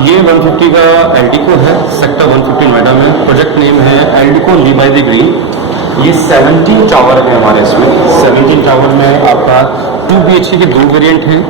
ये 150 का एल्डिको है, सेक्टर 150 नोएडा में। प्रोजेक्ट नेम है एल्डिको ली बाय द ग्रीन। ये 17 टावर है हमारे इसमें। 17 टावर में आपका 2 BHK के 2 वेरिएंट हैं,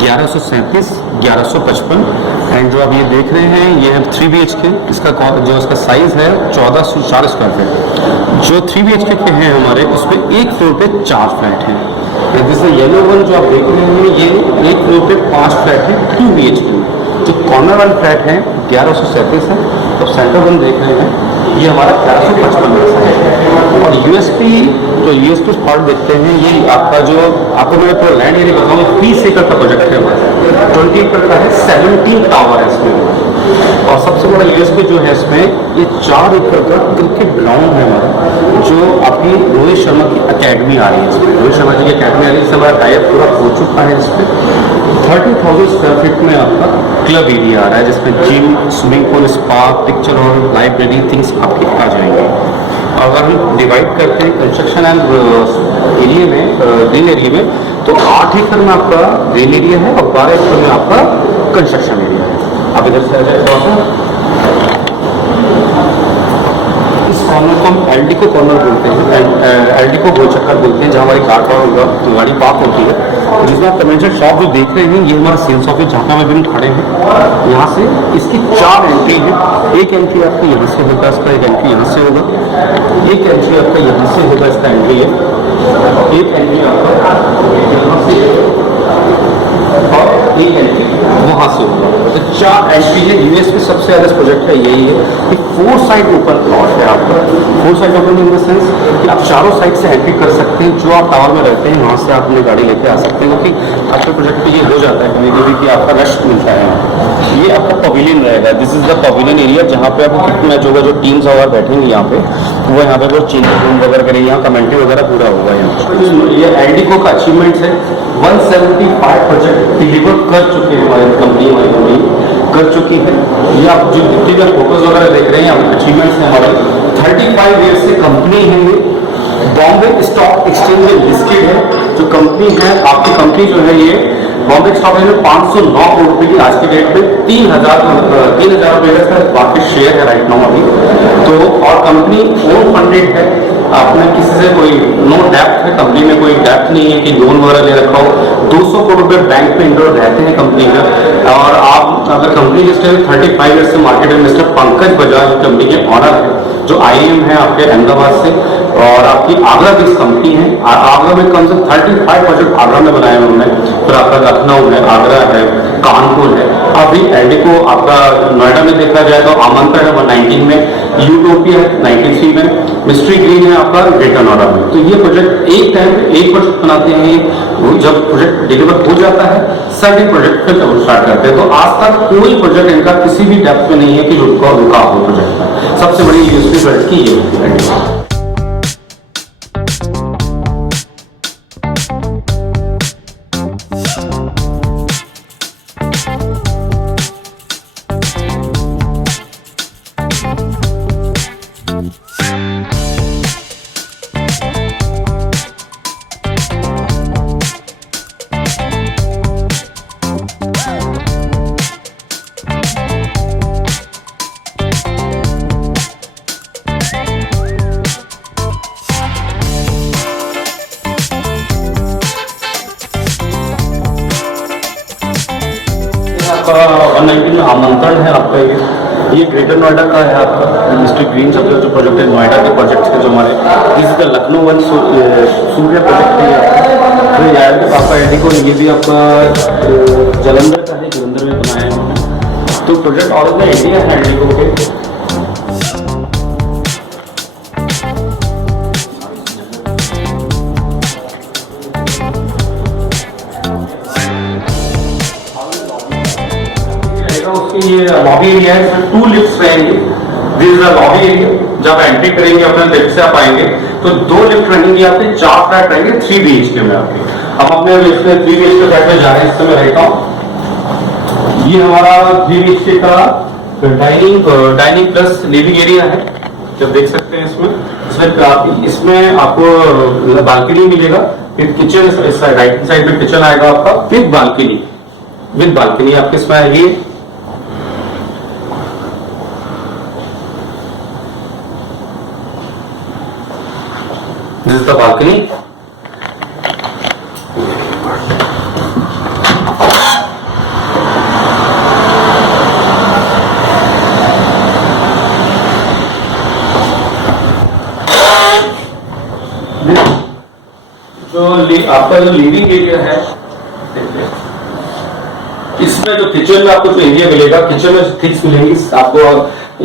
1137, 1155। एंड जो आप ये देख रहे हैं ये है 3 BHK। इसका जो इसका साइज है 1404 स्क्वायर फीट। जो 3 BHK के हैं हमारे, उसमें एक फ्लोर पे 4 फ्लैट हैं। जैसे येलो वन जो आप देख रहे हैं, ये एक फ्लोर पे 5 फ्लैट है 2 BHK। जो कॉर्नर वन फ्लैट है 1137 है। तो सेंटर वन देख रहे हैं, ये हमारा 1155 है। और यूएसपी पार्ट देखते हैं, ये आपका जो आपको मैं पूरा लैंड एरिया बताऊंगा, 30 एकड़ का प्रोजेक्ट है हमारा। 20 एकड़ का है, 17 टावर है इसमें। और सबसे बड़ा यूएसपी जो है इसमें, ये 4 एकड़ का क्रिकेट ग्राउंड है हमारा, जो आपकी रोहित शर्मा की अकेडमी आ रही है इसमें। रोहित शर्मा जी की अकेडमी आ रही है, इससे हमारा टाइप पूरा हो चुका है। इसमें 30,000 स्क्वायर फीट में आपका क्लब एरिया आ रहा है, जिसमें gym, swimming pool, spa, picture hall, library things आपके आ जाएंगे। अगर हम डिवाइड करते हैं कंस्ट्रक्शन एंड एरिया में, ग्रीन एरिया में, तो 8 एकड़ में आपका ग्रीन एरिया है और 12 एकड़ में आपका कंस्ट्रक्शन एरिया है। अब इधर से आ जाए थोड़ा सा, इस कॉर्नर को हम एल्डिको कॉर्नर बोलते हैं, एल्डिको गोल चक्कर बोलते हैं, जहाँ हमारी गाड़ी पार्क होती है। जिसमें आप कन्वेंशन शॉप जो देख रहे हैं, ये हमारा सेल्स ऑफिस जहाँ पे हम खड़े हैं। यहाँ से इसकी 4 एंट्री है। एक एंट्री आपका यहाँ से होगा, इसका एक एंट्री यहाँ से होगा, एक एंट्री आपका यहाँ से होगा, इसका एंट्री है, एक एंट्री आपका यहाँ से और एक एंट्री वहाँ से होगा। तो 4 एंट्री है। यूएस में सबसे ज़्यादा प्रोजेक्ट है यही है कि 4 साइड ओपन प्लॉट है आपका। 4 side open in the sense कि आप चारों साइड से एंट्री कर सकते हैं। जो आप टावर में रहते हैं वहाँ से आप अपनी गाड़ी लेके आ सकते हैं, क्योंकि आपके प्रोजेक्ट पे ये हो जाता है कभी कभी कि आपका रश मिलता है। ये आपका पवेलियन रहेगा। This is the pavilion area, जहाँ पे आपको क्रिकेट मैच होगा, जो टीम्स वगैरह बैठेंगे यहाँ पे, वो यहाँ पे वो चेंज रूम वगैरह करेंगे, यहाँ कमेंट्री वगैरह पूरा होगा यहाँ। ये एल्डिको का अचीवमेंट है। 175 प्रोजेक्ट डिलीवर कर चुके हैं हमारी कंपनी कर चुकी है। ये आप जो जितने भी फोटोज वगैरह देख रहे हैं, अचीवमेंट्स हैं हमारे। 35 ईयर से कंपनी है ये, बॉम्बे स्टॉक एक्सचेंज में लिस्टेड है। जो कंपनी है, आपकी कंपनी जो है ये बॉम्बे स्टॉक एक्सचेंज में 509 करोड़ रुपए की आज के डेट में 3,000 रुपये का मार्केट शेयर है राइट नाउ अभी। तो और कंपनी ओन फंडेड है, आपने किसी से कोई नो डेप्ट है, कंपनी में कोई डेप्ट नहीं है कि लोन वगैरह ले रखा हो। 200 करोड़ रुपए बैंक में इन्वेस्ट रहते हैं कंपनी में। और आप अगर कंपनी लिस्टेड 35 ईयर से मार्केट में मिस्टर पंकज बजाज कंपनी के ऑनर है, जो IIM है आपके अहमदाबाद से, और आपकी आगरा बेस्ड कंपनी है। आगरा में कम से 35 प्रोजेक्ट आगरा में बनाए हैं उन्होंने। फिर आपका लखनऊ है, आगरा है, कानपुर है। अभी एल्डिको आपका नोएडा में देखा जाए तो आमंत्रण है 19 में, यूटोपिया है 93 में, मिस्ट्री ग्रीन है आपका ग्रेटर नोएडा में। तो ये प्रोजेक्ट एक टाइम एक प्रोजेक्ट बनाते हैं। जब प्रोजेक्ट डिलीवर हो जाता है, सभी प्रोजेक्ट फिर तब स्टार्ट करते हैं। तो आज तक कोई प्रोजेक्ट इनका किसी भी डेप्थ में नहीं है कि रुका हो प्रोजेक्ट का। सबसे बड़ी यूएसपी प्रोजेक्ट की ये है। आपका 119 में आमंत्रण है आपका। ये ग्रेटर नोएडा का है आपका मिस्टर ग्रीन सब जो प्रोजेक्ट है, नोएडा के प्रोजेक्ट है जो हमारे। इसका लखनऊ वन सूर्य प्रोजेक्ट है आपका। तो यार के पापा एल्डिको, ये भी आपका जलंधर का है, जलंधर में बनाया है उन्होंने। तो प्रोजेक्ट ऑल ओवर इंडिया है एल्डिको के। ये लॉबी एरिया है, इसमें 2 लिफ्ट्स रहेंगे। This is the lobby area. जब एंट्री करेंगे अपने लिफ्ट से आप आएंगे तो 2 लिफ्ट रहेंगे आपके, 4 फ्लैट रहेंगे 3 BHK में आपके। अब अपने लिफ्ट में 3 BHK फ्लैट में जा रहे हैं, इस समय रहता हूँ। ये हमारा 3 BHK का डाइनिंग प्लस लिविंग एरिया है, जब देख सकते हैं इसमें आपको बालकनी मिलेगा। फिर किचन राइट साइड में किचन आएगा आपका, विद बालकनी आपके इसमें आएगी। This is the balcony. आपका जो लिविंग एरिया है, इसमें जो किचन में आपको जो एरिया मिलेगा, किचन में थिंग्स मिलेंगी आपको,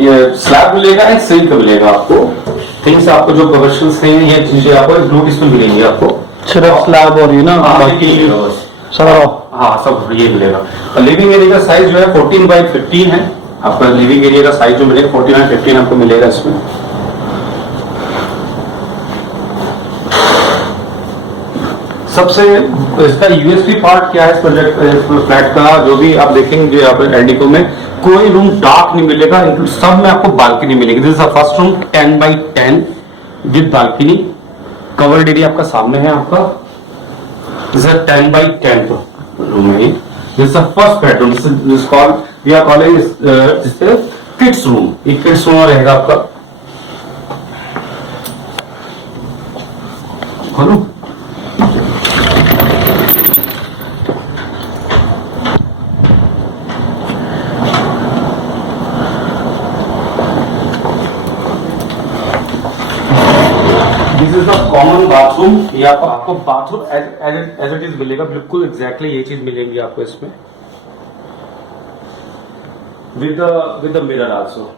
ये स्लैब मिलेगा, एक सिंक मिलेगा आपको। थिंग्स आपको जो प्रोफेशनल्स हैं ये चीजें आपको नोटिस में मिलेंगी आपको, सिर्फ स्लैब और ये ना सब ये मिलेगा। और लिविंग एरिया का साइज जो है 14x15 है। आपका लिविंग एरिया का साइज जो मिलेगा 14x15 आपको मिलेगा इसमें। सबसे इसका यूएसपी पार्ट क्या है इस प्रोजेक्ट फ्लैट का, जो भी आप देखेंगे यहाँ पे एल्डिको में कोई रूम डार्क नहीं मिलेगा, सब में आपको बालकनी मिलेगी। This is the first room 10x10 with balcony. Covered area आपका सामने है आपका। दिस इज 10x10 रूम है। This is the first bedroom. This called we are calling kids room. ये किड्स रूम रहेगा आपका। खोलो। This is the common bathroom. ये आपको बाथरूम एज इट इज मिलेगा, बिल्कुल एग्जैक्टली ये चीज मिलेंगी आपको इसमें, with the mirror also.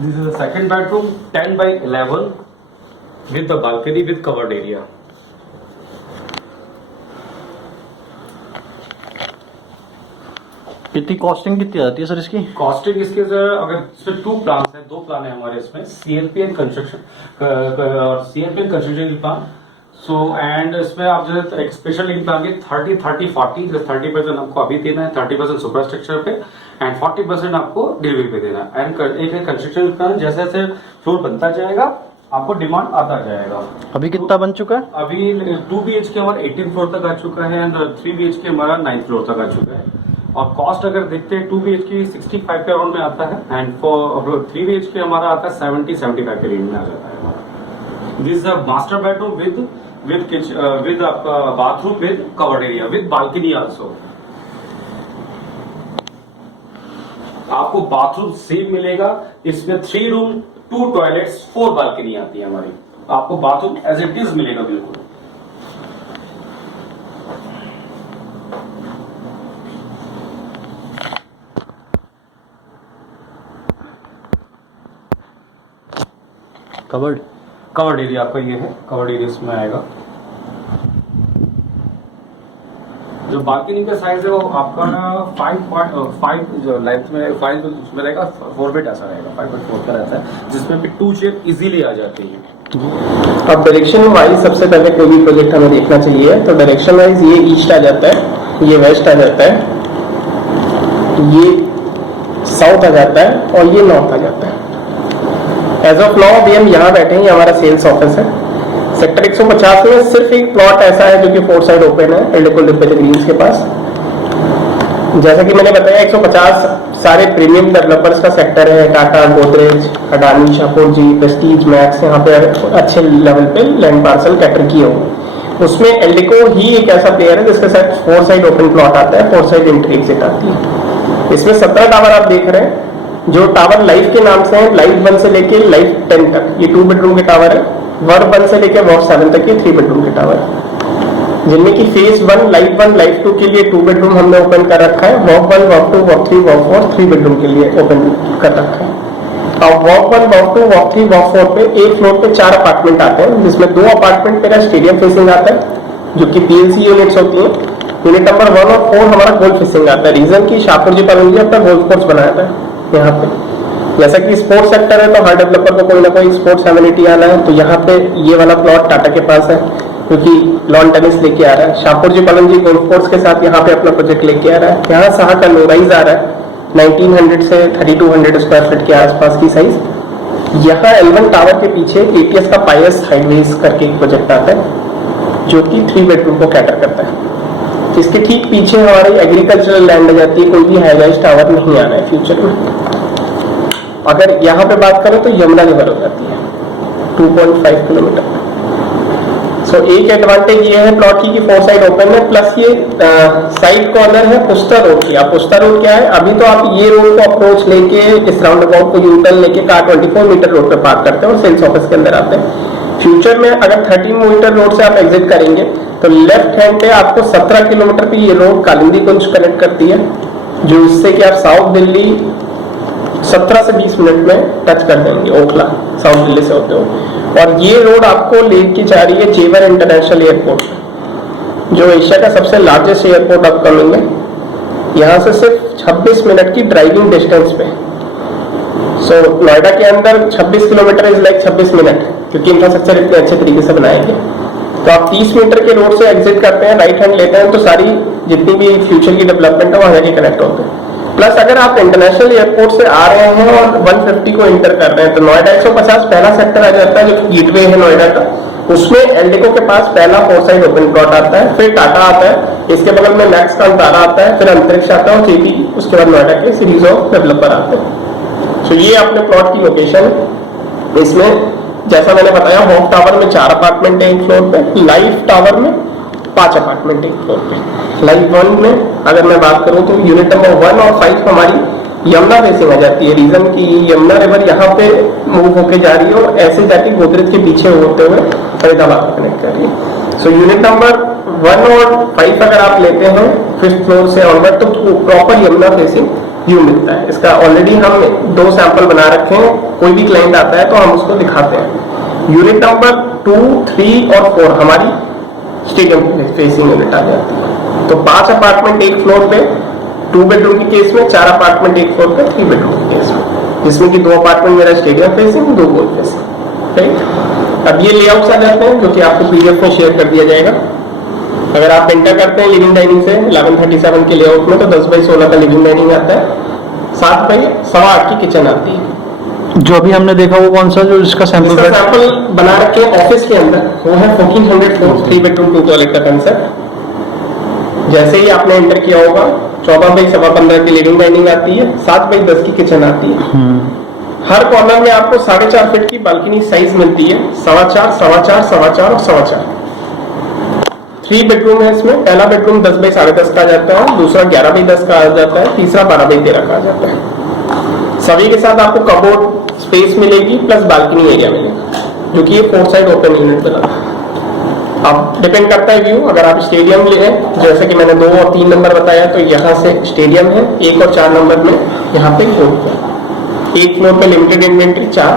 This is the second bedroom 10x11 with the balcony with covered area. कितनी कॉस्टिंग कितनी आती है सर इसकी? कॉस्टिंग इसके सर, अगर इसमें दो प्लान है हमारे इसमें, सीएलपी एंड कंस्ट्रक्शन और CLP and construction plan. So and इसमें आप जो है एक स्पेशल लिंक प्लान के 30-30-40, जैसे 30% आपको अभी देना है, 30% सुपर स्ट्रक्चर पे एंड 40% आपको डिलीवरी पे देना है। एंड एक है कंस्ट्रक्शन प्लान, जैसे जैसे फ्लोर बनता जाएगा आपको डिमांड आता जाएगा। अभी कितना बन चुका है? अभी 2 BHK हमारा 18th फ्लोर तक आ चुका है एंड 3 BHK हमारा 9th फ्लोर तक आ चुका है। और कॉस्ट अगर देखते हैं 2 BHK 65 के अराउंड में आता है एंड फॉर 3 BHK हमारा आता है 70-75 के रेंज में आ जाता है। This is a master bedroom with आपका bathroom with covered area with balcony also. आपको बाथरूम सेम मिलेगा। इसमें 3 रूम 2 टॉयलेट्स 4 बालकनी आती है हमारी। आपको बाथरूम एज इट इज मिलेगा बिल्कुल। कवर्ड एरिया आपका ये है, कवर्ड एरिया इसमें आएगा। जो बालकनी का साइज है वो आपका ना 5 जो लेंथ में 5 उसमें रहेगा, 4 बेड ऐसा रहेगा, 5.4 का रहता है, जिसमें भी 2 चेयर इजीली आ जाती है। अब डायरेक्शन वाइज सबसे पहले कोई भी प्रोजेक्ट हमें देखना चाहिए, तो डायरेक्शन वाइज ये ईस्ट आ जाता है, ये वेस्ट आ जाता है, ये साउथ आ जाता है और ये नॉर्थ आ जाता है। एज ऑफ नाउ अभी हम यहाँ बैठे हैं, ये हमारा सेल्स ऑफिस है। सेक्टर 150 में सिर्फ एक प्लॉट ऐसा है जो कि 4 साइड ओपन है एल्डिको लिबर्टी ग्रीन्स के पास। जैसा कि मैंने बताया 150 सारे प्रीमियम डेवलपर्स का सेक्टर है। टाटा, गोदरेज, अडानी, शाहपुर जी, प्रेस्टीज, मैक्स, यहाँ पे अच्छे लेवल पे लैंड पार्सल कैटर किए होंगे। उसमें एल्डिको ही एक ऐसा प्लेयर है जिसके साथ 4 साइड ओपन प्लॉट आता है, 4 साइड एंट्री एग्जिट आती है। इसमें 17 टावर आप देख रहे हैं, जो टावर लाइफ के नाम से है, लाइफ 1 से लेके लाइफ 10 तक ये 2 बेडरूम के टावर है। वर्क 1 से लेके वर्क 7 तक ये 3 बेडरूम के टावर है, जिनमें की फेज 1, लाइफ 1, लाइफ 2 के लिए 2 बेडरूम हमने ओपन कर रखा है। Work 1, work 2, work 3, work 4 3 bedroom के लिए ओपन कर रखा है। और वर्क 1, वर्क 2, वर्क 3, वर्क 4 पे एक फ्लोर पे 4 अपार्टमेंट आते हैं, जिसमें 2 अपार्टमेंट मेरा स्टेडियम फेसिंग आता है, जो कि PLC यूनिट्स होती है। यूनिट नंबर 1 और 4 हमारा गोल्फ फेसिंग आता है। रीजन की शाहपुर जी पालन जी अपना गोल्फ कोर्स बनाया था यहाँ पे। जैसा कि स्पोर्ट्स सेक्टर है तो हर डेवलपर को कोई ना कोई स्पोर्ट्स एमिनिटी आना है, तो यहाँ पे ये वाला प्लॉट टाटा के पास है, क्योंकि लॉन टेनिस लेके आ रहा है। शाहपुर जी पालन जी गोल्फ कोर्स के साथ यहाँ पे अपना प्रोजेक्ट लेके आ रहा है। यहाँ सहा का लोराइज आ रहा है 1900 से 3200 स्क्वायर फीट के आसपास की साइज। यहाँ L1 टावर के पीछे ATS का पायस हाईवेज करके एक प्रोजेक्ट आता है। जो कि 3 बेडरूम को कैटर करता है। जिसके ठीक पीछे हमारी एग्रीकल्चरल लैंड आ जाती है, कोई भी हाईराइज टावर नहीं आना है फ्यूचर में। अगर यहाँ पे बात करें तो यमुना रिवर हो जाती है 2.5 किलोमीटर। सो एक एडवांटेज ये है प्लॉट की कि 4 साइड ओपन है, प्लस ये साइड कॉर्नर है पुस्ता रोड की। अब पुस्ता रोड क्या है, अभी तो आप ये रोड को अप्रोच लेके इस राउंड अबाउट को यूटर्न लेके कार 24 मीटर रोड पे पार्क करते हैं और सेल्स ऑफिस के अंदर आते हैं। फ्यूचर में अगर 13 मीटर रोड से आप एग्जिट करेंगे तो लेफ्ट हैंड पे आपको 17 किलोमीटर पे ये रोड कालिंदी कुंज कनेक्ट करती है, जो इससे कि आप साउथ दिल्ली 17 से 20 मिनट में टच कर देंगे ओखला साउथ दिल्ली से होते हुए। और ये रोड आपको लेके जा रही है जेवर इंटरनेशनल एयरपोर्ट, जो एशिया का सबसे लार्जेस्ट एयरपोर्ट अपकमिंग है। यहाँ से सिर्फ 26 मिनट की ड्राइविंग डिस्टेंस पे। सो नोएडा के अंदर 26 किलोमीटर इज लाइक 26 मिनट, क्योंकि इंफ्रास्ट्रक्चर इतने अच्छे तरीके से बनाएंगे। तो आप 30 मीटर के रोड से एग्जिट करते हैं, राइट हैंड लेते हैं, तो सारी जितनी भी फ्यूचर की डेवलपमेंट है वहां जाके कनेक्ट होते हैं। प्लस अगर आप इंटरनेशनल एयरपोर्ट से आ रहे हैं और 150 को इंटर कर रहे हैं तो नोएडा 150 पहला सेक्टर आ जाता है, जो गेटवे है नोएडा का। उसमें एल्डेको के पास पहला 4 साइड ओपन प्लॉट आता है, फिर टाटा आता है, इसके बगल में मैक्स का अंतारा आता है, फिर अंतरिक्ष आता है और जेपी, उसके बाद नोएडा के सीरीज ऑफ डेवलपर आते हैं। सो ये अपने प्लॉट की लोकेशन है। इसमें जैसा मैंने बताया होप टावर में 4 अपार्टमेंट है एक फ्लोर पे, लाइफ टावर में 5 अपार्टमेंट एक फ्लोर पे। लाइफ 1 में अगर मैं बात करूं तो यूनिट नंबर 1 और 5 हमारी यमुना फेसिंग आ जाती है। रीजन की यमुना रिवर यहाँ पे मूव होके जा रही है और ऐसे जाती गोदरेज के पीछे होते हुए फरीदाबाद को कनेक्ट कर रही है। सो यूनिट नंबर 1 और 5 अगर आप लेते हैं 5th फ्लोर से ऑनवर्ड तो प्रॉपर यमुना फेसिंग व्यू मिलता है। इसका ऑलरेडी हम 2 सैंपल बना रखे हैं, कोई भी क्लाइंट आता है तो हम उसको दिखाते हैं। यूनिट नंबर 2, 3 और 4 हमारी स्टेडियम फेसिंग यूनिट आ जाती है। तो 5 अपार्टमेंट एक फ्लोर पे 2 बेडरूम के केस में, 4 अपार्टमेंट एक फ्लोर पे 3 बेडरूम के केस में, जिसमें कि 2 अपार्टमेंट मेरा स्टेडियम फेसिंग, 2 गोल फेसिंग। राइट, अब ये लेआउट्स आ जाते हैं जो कि आपको पीडीएफ में शेयर कर दिया जाएगा। अगर आप एंटर करते हैं लिविंग डाइनिंग से 1137 के लेआउट में तो 10x16 का लिविंग डाइनिंग आता है, 7x8.25 की किचन आती है। जो अभी हमने देखा वो कौन सा, जो इसका सैंपल बना रखे हैं ऑफिस के अंदर, वो है 1400 3 बेडरूम 2 टॉयलेट का कंसेप्ट। जैसे ही आपने एंटर किया होगा 14x15 की लिविंग डाइनिंग आती है, 7x10 की किचन आती है। हर कॉर्नर में आपको 4.5 फीट की बालकनी साइज मिलती है, 4.25, 4.25, 4.25 और 4.25। 3 बेडरूम है इसमें। पहला बेडरूम 10x10.5 का आ जाता है, दूसरा 11x10 का आ जाता है, तीसरा 12x13 का आ जाता है। सभी के साथ आपको कबोर्ड स्पेस मिलेगी प्लस बालकनी एरिया मिलेगा, जो कि ये 4 साइड ओपन यूनिट बना है। अब डिपेंड करता है व्यू। अगर आप स्टेडियम ले जैसे कि मैंने 2 और 3 नंबर बताया तो यहाँ से स्टेडियम है, 1 और 4 नंबर में यहाँ पे गोल्फ है। एक फ्लोर पे लिमिटेड इन्वेंट्री, 4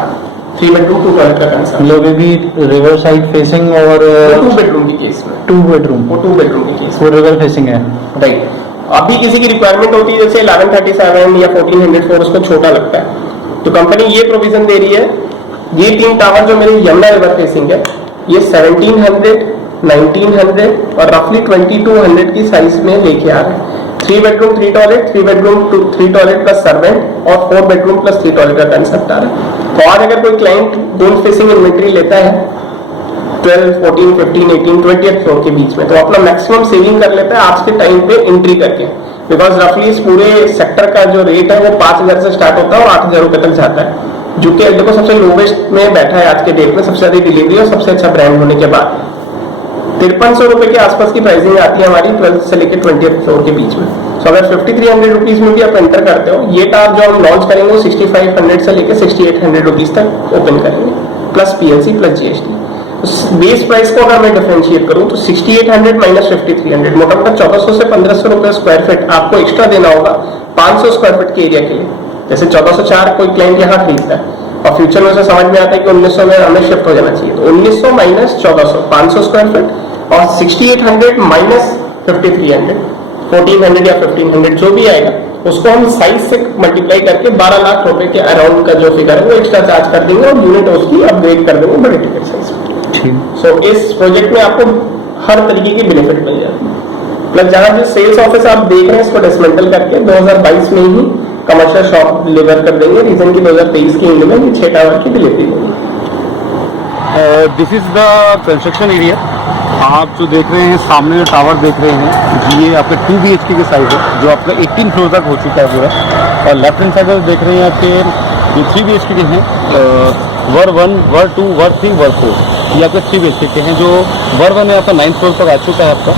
3 बेडरूम 2 टॉयलेट का कंसेप्ट। लोग भी रिवर साइड फेसिंग और 2 बेडरूम के केस में 2 बेडरूम, वो 2 बेडरूम के केस वो रिवर फेसिंग है। राइट। अभी किसी की रिक्वायरमेंट होती है जैसे 1137 या 1404 उसको छोटा लगता है तो कंपनी ये प्रोविजन दे रही है। ये 3 टावर जो मेरी यमुना रिवर फेसिंग है ये 1700, 1900 और रफली 2200 की साइज में लेके आ रहे हैं। 3 bedroom 3 toilet, 3 bedroom 3 toilet plus servant और 4 बेडरूम प्लस 3 टॉयलेट का कंसेप्ट आ रहा है। तो आज अगर कोई क्लाइंट गोल्ड फेसिंग इन्वेंट्री लेता है 12, 14, 15, 18, 20th फ्लोर के बीच में तो अपना मैक्सिमम सेविंग कर लेता है आज के टाइम पे एंट्री करके। बिकॉज रफली इस पूरे सेक्टर का जो रेट है वो 5000 से स्टार्ट होता है और 8000 रुपए तक जाता है, जो कि देखो सबसे लोवेस्ट में बैठा है आज के डेट में, सबसे ज्यादा डिलीवरी और सबसे अच्छा ब्रांड होने के बाद। 5300 रुपए के आसपास की प्राइसिंग आती है हमारी 12th से लेकर 20th फ्लोर के बीच में। तो अगर 5300 रुपीज में भी आप एंटर करते हो, ये टावर जो हम लॉन्च करेंगे वो 6500 से लेकर 6800 रुपीज तक ओपन करेंगे plus PLC plus GST. Base price को अगर मैं डिफरेंशिएट करूं तो 6800 माइनस 5300 मोटा मोटा 1400 से 1500 रुपए स्क्वायर फीट आपको एक्स्ट्रा देना होगा 500 स्क्वायर फीट के एरिया के लिए। जैसे 1404 कोई क्लाइंट यहाँ खरीदता है और फ्यूचर में उसे समझ में आता है कि 1900 में हमें शिफ्ट हो जाना चाहिए, तो 1900 माइनस 1400 500 स्क्वायर फीट और 6800 माइनस 5300 1400 या 1500 जो भी आएगा उसको हम साइज से मल्टीप्लाई करके 12 लाख रुपए के अराउंड का जो फिगर है वो एक्स्ट्रा चार्ज कर देंगे और यूनिट उसकी अपग्रेड कर देंगे बड़े टिकट साइज में। सो इस प्रोजेक्ट में आपको हर तरीके की बेनिफिट मिल जाती है। प्लस जहां जो सेल्स ऑफिस आप देख रहे हैं इसको डिसमेंटल करके 2022 में ही कमर्शियल शॉप डिलीवर कर देंगे। रीजन की 2023 की एंड में 6 टावर की डिलीवरी देंगे। This is the construction area आप जो देख रहे हैं सामने जो टावर देख रहे हैं ये आपके 2 BHK के साइज है जो आपका 18 फ्लोर तक हो चुका है पूरा। और लेफ्ट हैंड साइड में देख रहे हैं आपके ये 3 BHK के हैं, वर 1, वर 2, वर 3, वर 4, ये आपके 3 BHK के हैं। जो वर 1 है आपका 9th फ्लोर तक आ चुका है आपका।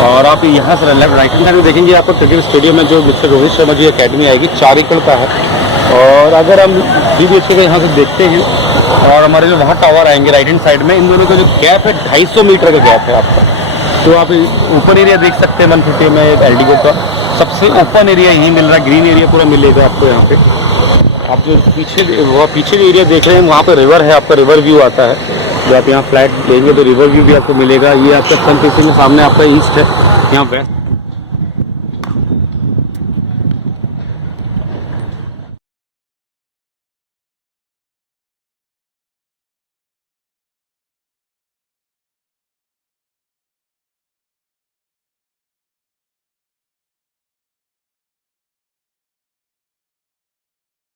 और आप यहाँ से लेफ्ट राइट हैंड साइड में देखेंगे आपको क्रिकेट स्टेडियम में जो मिस्टर रोहित शर्मा जी अकेडमी आएगी 4 एकड़ का है। और अगर हम 3 BHK का यहाँ से देखते हैं और हमारे जो वहाँ टावर आएंगे राइट हैंड साइड में, इन दोनों का जो गैप है 250 मीटर का गैप है आपका। तो आप ओपन एरिया देख सकते हैं 150 में एल्डिको का सबसे ओपन एरिया यही मिल रहा है, ग्रीन एरिया पूरा मिलेगा आपको यहाँ पे। आप जो पीछे जो एरिया देख रहे हैं वहाँ पे रिवर है, आपका रिवर व्यू आता है। जो आप यहाँ फ्लैट लेंगे तो रिवर व्यू भी आपको मिलेगा। ये आपका सन फेसिंग के सामने आपका ईस्ट है, यहाँ वेस्ट